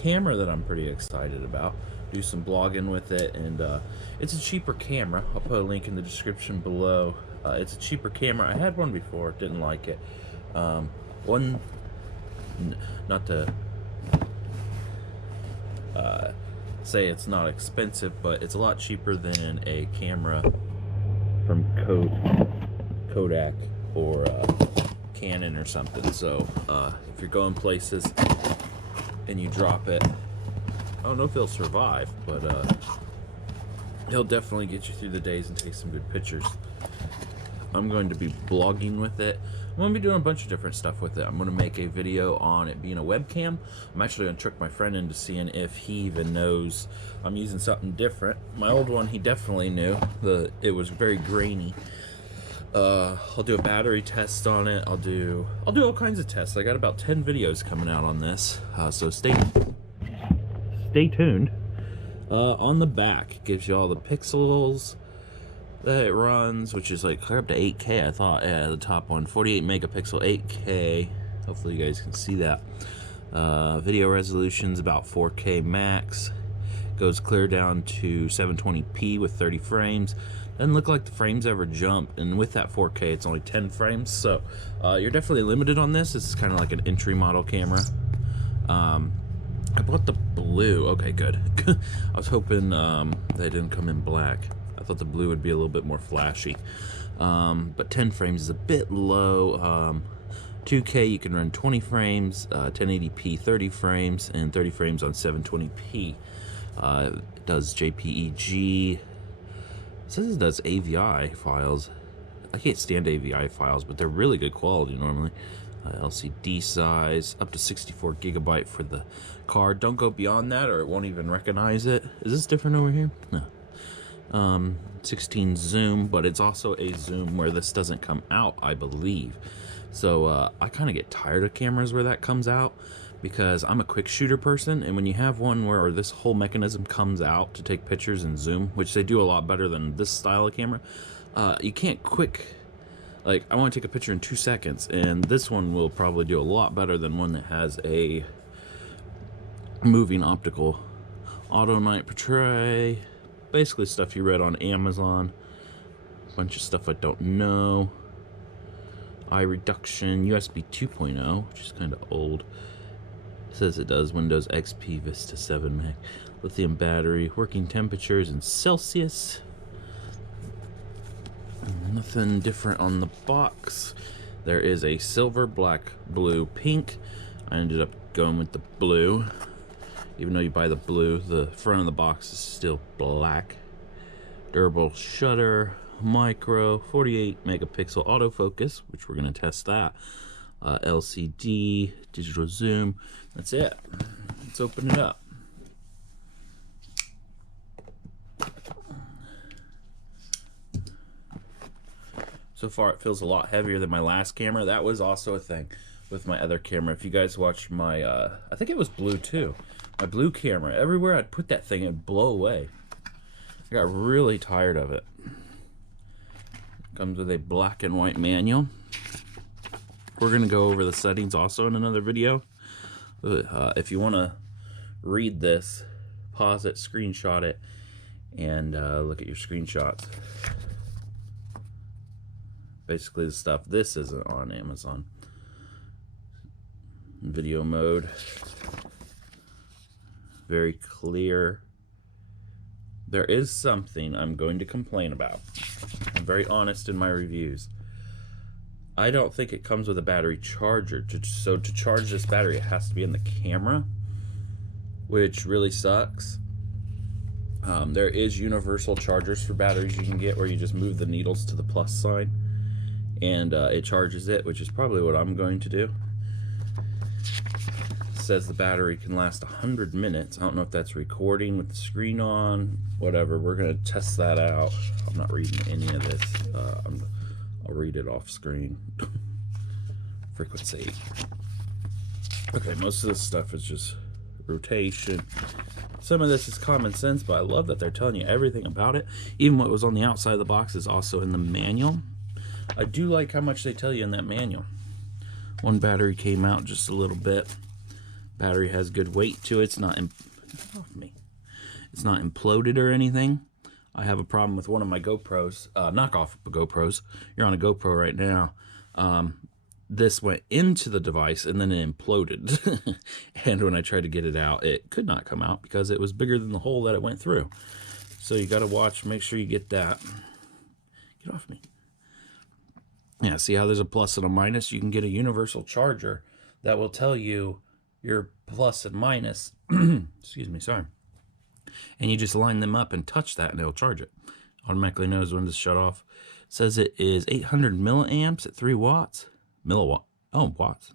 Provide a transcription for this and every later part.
camera that I'm pretty excited about. Do some blogging with it, and it's a cheaper camera. I'll put a link in the description below. It's a cheaper camera. I had one before, didn't like it. Not to say it's not expensive, but it's a lot cheaper than a camera from Kodak or Canon or something. So if you're going places and you drop it, I don't know if it'll survive, but he'll definitely get you through the days and take some good pictures. I'm going to be blogging with it. I'm going to be doing a bunch of different stuff with it. I'm going to make a video on it being a webcam. I'm actually going to trick my friend into seeing if he even knows I'm using something different. My old one, he definitely knew. It was very grainy. I'll do a battery test on it. I'll do all kinds of tests. I got about 10 videos coming out on this, so stay tuned. On the back, it gives you all the pixels that it runs, which is like clear up to 8K. I thought, yeah, the top one, 48 megapixel, 8K. Hopefully you guys can see that. Video resolution's about 4K max. Goes clear down to 720p with 30 frames. Doesn't look like the frames ever jump, and with that 4K, it's only 10 frames. So you're definitely limited on this. This is kind of like an entry model camera. I bought the blue. Okay, good. I was hoping they didn't come in black. I thought the blue would be a little bit more flashy. But 10 frames is a bit low. 2K, you can run 20 frames, 1080p 30 frames, and 30 frames on 720p. It does JPEG. It says it does AVI files. I can't stand AVI files, but they're really good quality normally. LCD size, up to 64 gigabyte for the card. Don't go beyond that or it won't even recognize it. Is this different over here? No. 16 zoom, but it's also a zoom where this doesn't come out, I believe. So I kind of get tired of cameras where that comes out, because I'm a quick shooter person, and when you have one where this whole mechanism comes out to take pictures and zoom, which they do a lot better than this style of camera, you can't quick, like, I want to take a picture in 2 seconds, and this one will probably do a lot better than one that has a moving optical. Auto night portray, basically stuff you read on Amazon. A bunch of stuff I don't know. Eye reduction, USB 2.0, which is kind of old. It says it does Windows XP, Vista 7 Mac. Lithium battery, working temperatures in Celsius. Nothing different on the box. There is a silver, black, blue, pink. I ended up going with the blue. Even though you buy the blue, the front of the box is still black. Durable shutter, micro, 48 megapixel autofocus, which we're going to test that. LCD, digital zoom. That's it. Let's open it up. So far it feels a lot heavier than my last camera. That was also a thing with my other camera. If you guys watch my, I think it was blue too. My blue camera, everywhere I'd put that thing, it'd blow away. I got really tired of it. Comes with a black and white manual. We're gonna go over the settings also in another video. If you wanna read this, pause it, screenshot it, and look at your screenshots. Basically the stuff, this isn't on Amazon. Video mode. Very clear. There is something I'm going to complain about. I'm very honest in my reviews. I don't think it comes with a battery charger. So to charge this battery, it has to be in the camera, which really sucks. There is universal chargers for batteries you can get where you just move the needles to the plus sign and it charges it, which is probably what I'm going to do. It says the battery can last 100 minutes. I don't know if that's recording with the screen on, whatever. We're going to test that out. I'm not reading any of this. I'll read it off screen. Frequency. Okay, most of this stuff is just rotation. Some of this is common sense, but I love that they're telling you everything about it. Even what was on the outside of the box is also in the manual. I do like how much they tell you in that manual. One battery came out just a little bit, Battery has good weight to it. It's not it's not imploded or anything. I have a problem with one of my GoPros, knockoff GoPros. You're on a GoPro right now. This went into the device and then it imploded. And when I tried to get it out, it could not come out because it was bigger than the hole that it went through. So you got to watch, make sure you get that. Get off me. Yeah, see how there's a plus and a minus? You can get a universal charger that will tell you your plus and minus. Excuse me, sorry. And you just line them up and touch that and it'll charge it. Automatically knows when to shut off. It says it is 800 milliamps at 3 watts. Milliwatt. Oh, watts.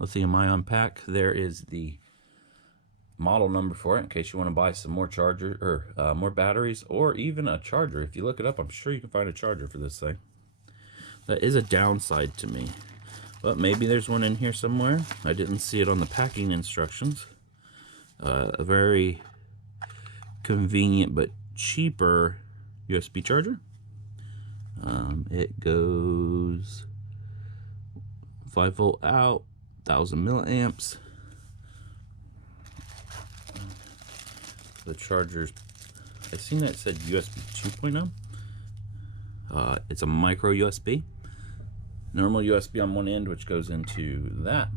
Lithium ion pack. There is the model number for it in case you want to buy some more charger or more batteries or even a charger. If you look it up, I'm sure you can find a charger for this thing. That is a downside to me, but maybe there's one in here somewhere. I didn't see it on the packing instructions. A very convenient but cheaper USB charger. It goes 5-volt out, 1000 milliamps. The charger's, I seen that it said USB 2.0. It's a micro USB. Normal USB on one end, which goes into that,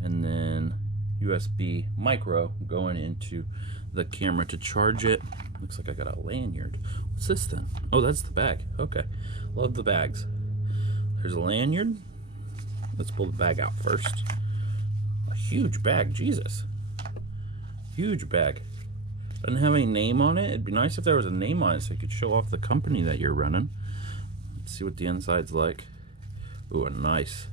and then USB micro going into the camera to charge it. Looks like I got a lanyard. What's this then? Oh, that's the bag. Okay, love the bags. There's a lanyard. Let's pull the bag out first. A huge bag, Jesus. Huge bag. Doesn't have any name on it. It'd be nice if there was a name on it so you could show off the company that you're running. Let's see what the inside's like. Ooh, a nice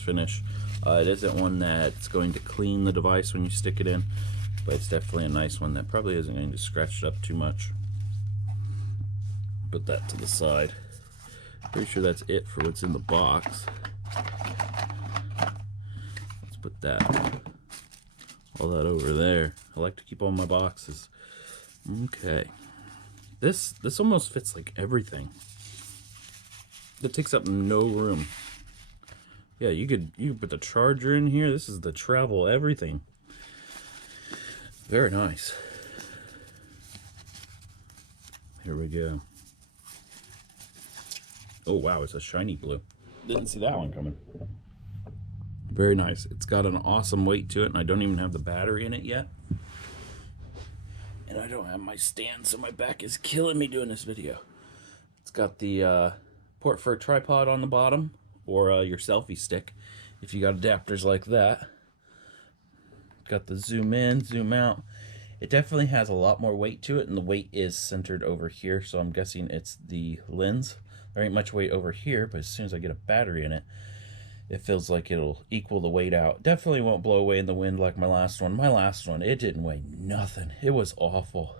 finish. It isn't one that's going to clean the device when you stick it in, but it's definitely a nice one that probably isn't going to scratch it up too much. Put that to the side. Pretty sure that's it for what's in the box. Let's put that, all that over there. I like to keep all my boxes. Okay. This almost fits like everything. It takes up no room. Yeah, you could put the charger in here. This is the travel everything. Very nice. Here we go. Oh wow, it's a shiny blue. Didn't see that one coming. Very nice. It's got an awesome weight to it, and I don't even have the battery in it yet. And I don't have my stand, so my back is killing me doing this video. It's got the port for a tripod on the bottom, or your selfie stick, if you got adapters like that. Got the zoom in, zoom out. It definitely has a lot more weight to it, and the weight is centered over here, so I'm guessing it's the lens. There ain't much weight over here, but as soon as I get a battery in it, it feels like it'll equal the weight out. Definitely won't blow away in the wind like my last one. My last one, it didn't weigh nothing. It was awful.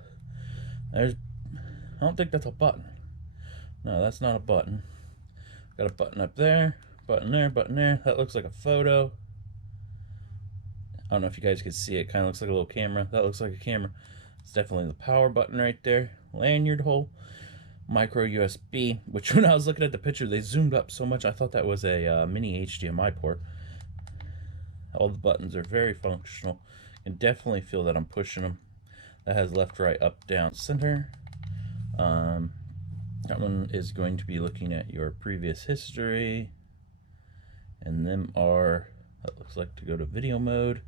I don't think that's a button. No, that's not a button. Got a button up there, button there, button there. That looks like a photo. I don't know if you guys can see it. Kind of looks like a little camera. That looks like a camera. It's definitely the power button right there. Lanyard hole. Micro USB, which when I was looking at the picture, they zoomed up so much I thought that was a mini HDMI port. All the buttons are very functional. You can definitely feel that I'm pushing them. That has left, right, up, down, center. That one is going to be looking at your previous history. And them are, that looks like to go to video mode.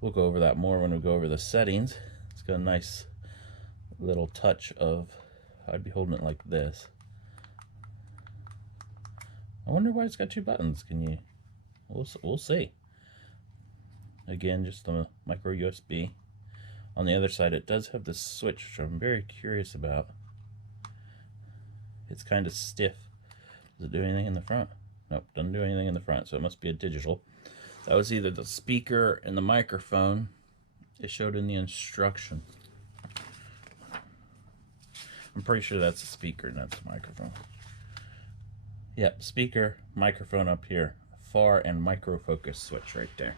We'll go over that more when we go over the settings. It's got a nice little touch of, I'd be holding it like this. I wonder why it's got 2 buttons. Can you, we'll see. Again, just the micro USB. On the other side, it does have this switch, which I'm very curious about. It's kind of stiff. Does it do anything in the front? Nope, doesn't do anything in the front, so it must be a digital. That was either the speaker and the microphone. It showed in the instruction. I'm pretty sure that's a speaker, not a microphone. Yep, speaker, microphone up here. Far and micro focus switch right there.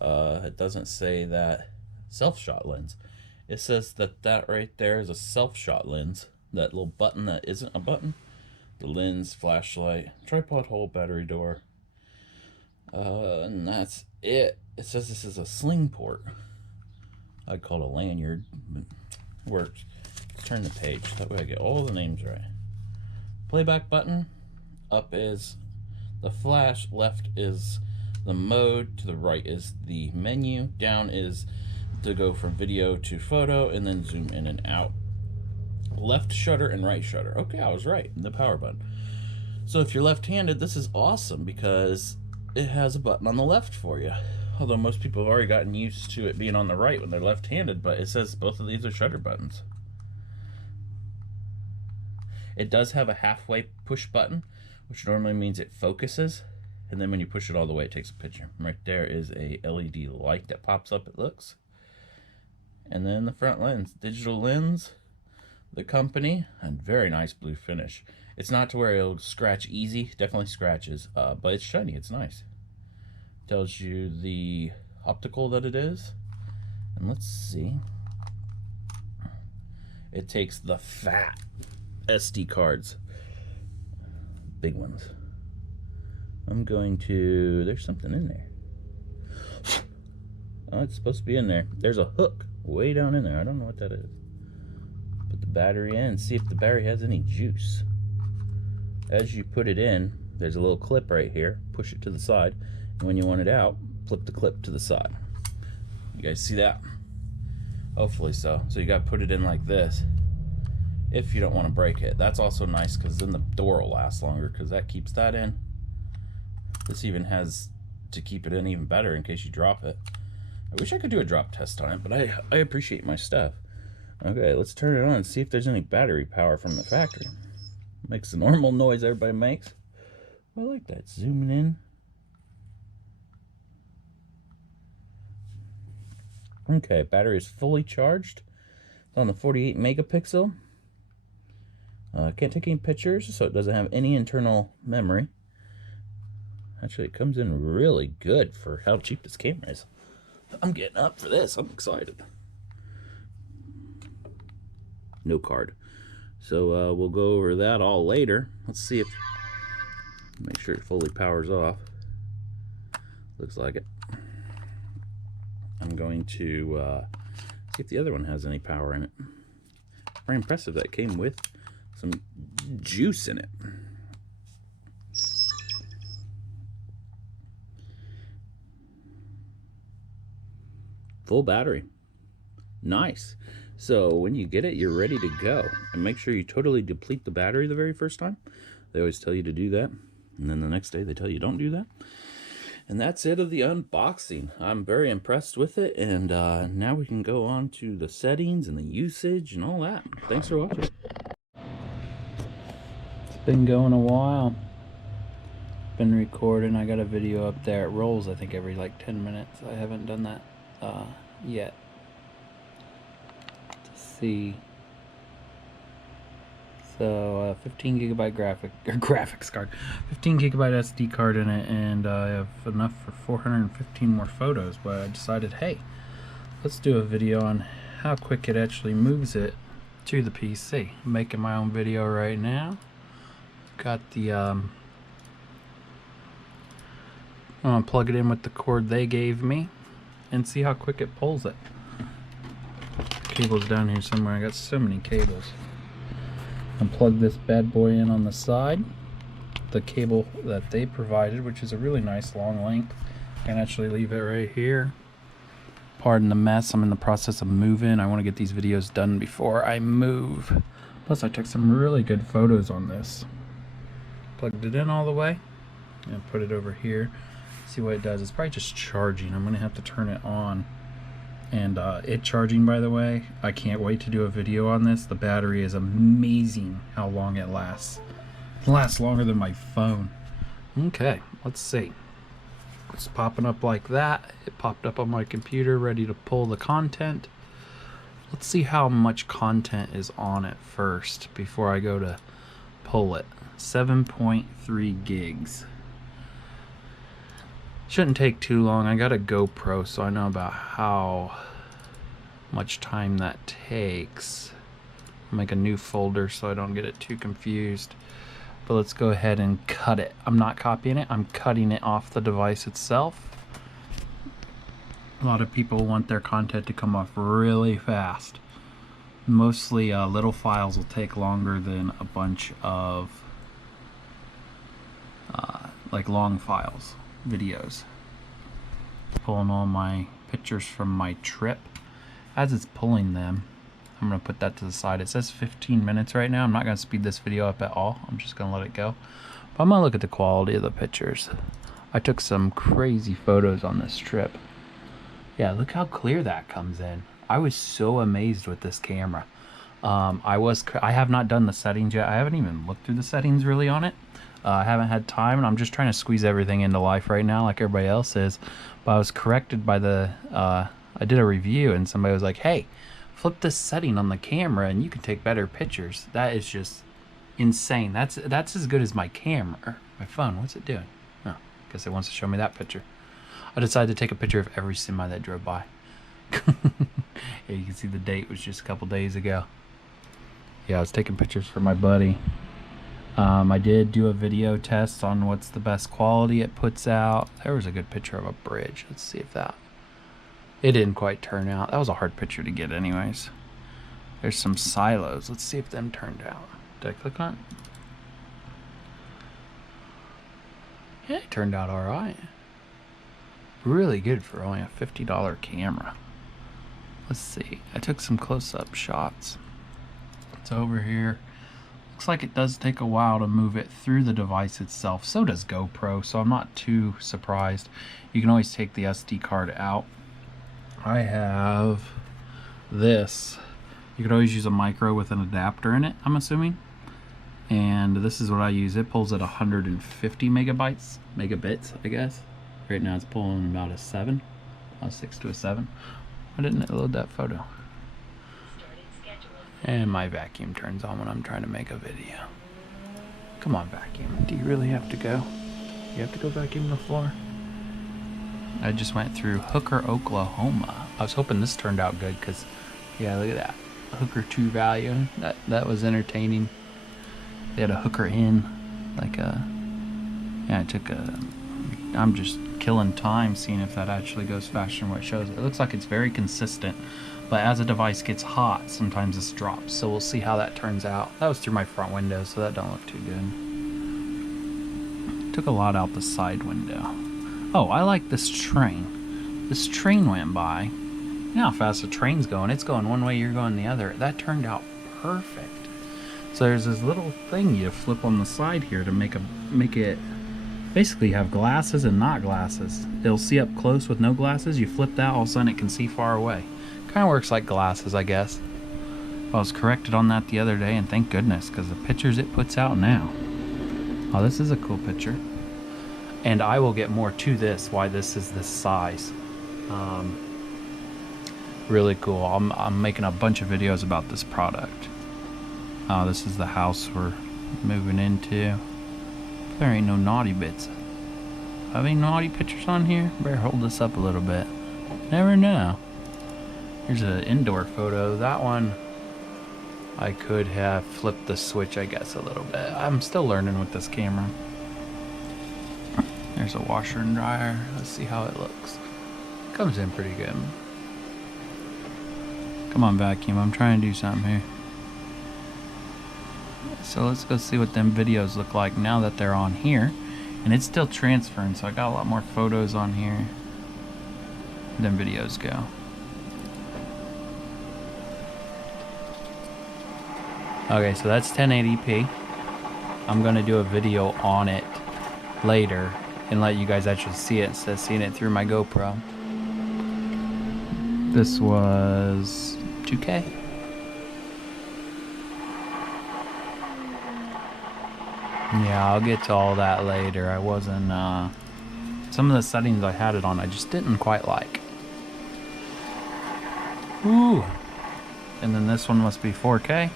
It doesn't say that self-shot lens. It says that that right there is a self-shot lens. That little button that isn't a button. The lens, flashlight, tripod hole, battery door. And that's it. It says this is a sling port. I'd call it a lanyard, but it works. Let's turn the page. That way I get all the names right. Playback button. Up is the flash. Left is the mode. To the right is the menu. Down is to go from video to photo and then zoom in and out. Left shutter and right shutter. Okay, I was right. The power button. So if you're left-handed, this is awesome because it has a button on the left for you. Although most people have already gotten used to it being on the right when they're left-handed, but it says both of these are shutter buttons. It does have a halfway push button, which normally means it focuses, and then when you push it all the way, it takes a picture. Right there is a LED light that pops up, it looks. And then the front lens, digital lens, the company, and very nice blue finish. It's not to where it'll scratch easy, definitely scratches, but it's shiny, it's nice. Tells you the optical that it is, and let's see. It takes the fat SD cards, big ones. I'm going to, there's something in there. Oh, it's supposed to be in there. There's a hook way down in there. I don't know what that is. Put the battery in and see if the battery has any juice. As you put it in, there's a little clip right here. Push it to the side, and when you want it out, flip the clip to the side. You guys see that? Hopefully so. So you got to put it in like this if you don't want to break it. That's also nice because then the door will last longer because that keeps that in. This even has to keep it in even better in case you drop it. I wish I could do a drop test on it, but I appreciate my stuff. Okay, let's turn it on and see if there's any battery power from the factory. Makes the normal noise everybody makes. I like that. Zooming in. Okay, battery is fully charged. It's on the 48 megapixel. Can't take any pictures, so it doesn't have any internal memory. Actually, it comes in really good for how cheap this camera is. I'm getting up for this. I'm excited. No card. So we'll go over that all later. Let's see if, make sure it fully powers off. Looks like it. I'm going to see if the other one has any power in it. Very impressive that it came with some juice in it. Full battery. Nice. So when you get it, you're ready to go. And make sure you totally deplete the battery the very first time. They always tell you to do that. And then the next day they tell you don't do that. And that's it of the unboxing. I'm very impressed with it. And now we can go on to the settings and the usage and all that. Thanks for watching. It's been going a while. Been recording. I got a video up there. It rolls, I think, every like 10 minutes. I haven't done that yet. See, so 15 gigabyte graphics card, 15 gigabyte SD card in it, and I have enough for 415 more photos. But I decided, hey, let's do a video on how quick it actually moves it to the PC. I'm making my own video right now. Got the I'm gonna plug it in with the cord they gave me and see how quick it pulls it. Cables down here somewhere. I got so many cables. And plug this bad boy in on the side. The cable that they provided, which is a really nice long length. Can actually leave it right here. Pardon the mess. I'm in the process of moving. I want to get these videos done before I move. Plus I took some really good photos on this. Plugged it in all the way and put it over here. See what it does. It's probably just charging. I'm gonna have to turn it on. And it charging, by the way, I can't wait to do a video on this. The battery is amazing how long it lasts. It lasts longer than my phone. Okay, let's see. It's popping up like that. It popped up on my computer, ready to pull the content. Let's see how much content is on it first before I go to pull it. 7.3 gigs. Shouldn't take too long. I got a GoPro, so I know about how much time that takes. I'll make a new folder so I don't get it too confused. but let's go ahead and cut it. I'm not copying it, I'm cutting it off the device itself. A lot of people want their content to come off really fast. Mostly little files will take longer than a bunch of like long files, videos. Pulling all my pictures from my trip. As it's pulling them, I'm gonna put that to the side. It says 15 minutes right now. I'm not gonna speed this video up at all. I'm just gonna let it go. But I'm gonna look at the quality of the pictures. I took some crazy photos on this trip. Yeah, look how clear that comes in. I was so amazed with this camera. I have not done the settings yet. I haven't even looked through the settings really on it. I haven't had time, and I'm just trying to squeeze everything into life right now like everybody else is. But I was corrected by the, I did a review and somebody was like, hey, flip this setting on the camera and you can take better pictures. That is just insane. That's as good as my camera. My phone, what's it doing? Oh, guess it wants to show me that picture. I decided to take a picture of every semi that drove by. Yeah, you can see the date was just a couple days ago. Yeah, I was taking pictures for my buddy. I did do a video test on what's the best quality it puts out. There was a good picture of a bridge. Let's see if that... It didn't quite turn out. That was a hard picture to get anyways. There's some silos. Let's see if them turned out. Did I click on it? Yeah, it turned out alright. Really good for only a $50 camera. Let's see. I took some close-up shots. It's over here. Looks like it does take a while to move it through the device itself. So does GoPro, so I'm not too surprised. You can always take the SD card out. I have this. You could always use a micro with an adapter in it, I'm assuming. And this is what I use. It pulls at 150 megabits, I guess. Right now it's pulling about a 7. A 6 to a 7. Why didn't it load that photo? And my vacuum turns on when I'm trying to make a video. Come on, vacuum. Do you really have to go? You have to go vacuum the floor? I just went through Hooker, Oklahoma. I was hoping this turned out good because, yeah, look at that. Hooker 2 value. That was entertaining. They had a Hooker in. Like a... Yeah, I took a... I'm just killing time seeing if that actually goes faster than what it shows. It looks like it's very consistent. But as a device gets hot, sometimes this drops. So we'll see how that turns out. That was through my front window, so that don't look too good. Took a lot out the side window. Oh, I like this train. This train went by. You know how fast the train's going. It's going one way, you're going the other. That turned out perfect. So there's this little thing you flip on the side here to make it basically have glasses and not glasses. It'll see up close with no glasses. You flip that, all of a sudden it can see far away. Kind of works like glasses, I guess. I was corrected on that the other day, and thank goodness, because the pictures it puts out now. Oh, this is a cool picture. And I will get more to this, why this is this size. Really cool. I'm making a bunch of videos about this product. This is the house we're moving into. There ain't no naughty bits. Have any naughty pictures on here? Better hold this up a little bit. Never know. Here's an indoor photo. That one, I could have flipped the switch, I guess, a little bit. I'm still learning with this camera. There's a washer and dryer. Let's see how it looks. Comes in pretty good. Come on, vacuum. I'm trying to do something here. So let's go see what them videos look like now that they're on here. And it's still transferring, so I got a lot more photos on here than videos go. Okay, so that's 1080p. I'm gonna do a video on it later and let you guys actually see it instead of seeing it through my GoPro. This was 2K. Yeah, I'll get to all that later. I wasn't, some of the settings I had it on, I just didn't quite like. Ooh. And then this one must be 4K.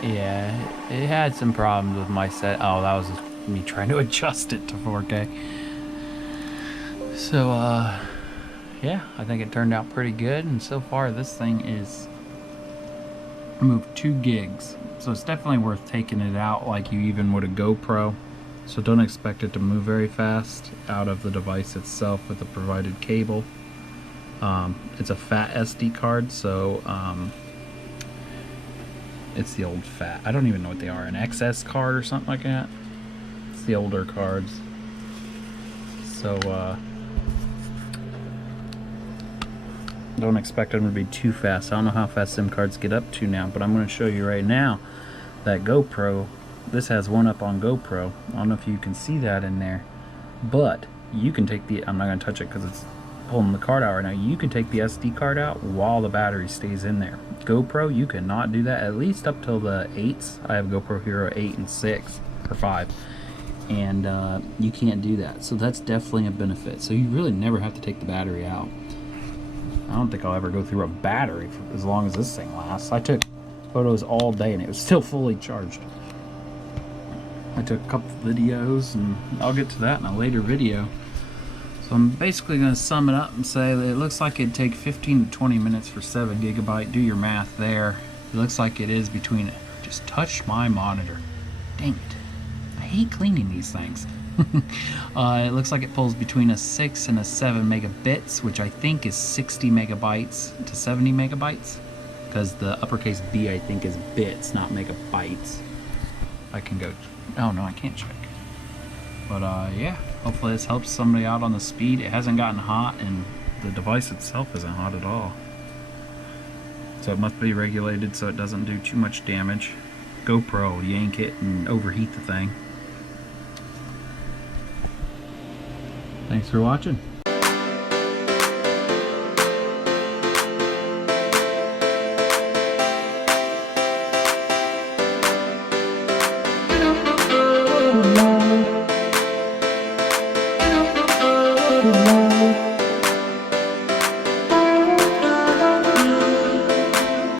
Yeah, it had some problems with my set. Oh, that was me trying to adjust it to 4K. So, yeah, I think it turned out pretty good. And so far, this thing is moved 2 gigs. So it's definitely worth taking it out like you even would a GoPro. So don't expect it to move very fast out of the device itself with the provided cable. It's a fat SD card, so it's the old fat. I don't even know what they are, an XS card or something like that. It's the older cards. So don't expect them to be too fast. I don't know how fast SIM cards get up to now, but I'm going to show you right now that GoPro, this has one up on GoPro. I don't know if you can see that in there, but you can take the, I'm not going to touch it because it's pulling the card out right now. You can take the SD card out while the battery stays in there. GoPro, you cannot do that, at least up till the 8s. I have GoPro Hero 8 and 6, or 5. And you can't do that. So that's definitely a benefit. So you really never have to take the battery out. I don't think I'll ever go through a battery for as long as this thing lasts. I took photos all day and it was still fully charged. I took a couple videos, and I'll get to that in a later video. So I'm basically going to sum it up and say that it looks like it'd take 15 to 20 minutes for 7 gigabyte. Do your math there. It looks like it is between, just touch my monitor. Dang it. I hate cleaning these things. It looks like it pulls between a 6 and a 7 megabits, which I think is 60 megabytes to 70 megabytes, because the uppercase B I think is bits, not megabytes. I can go, oh no, I can't check. But yeah, hopefully this helps somebody out on the speed. It hasn't gotten hot, and the device itself isn't hot at all. So it must be regulated so it doesn't do too much damage. GoPro, yank it and overheat the thing. Thanks for watching.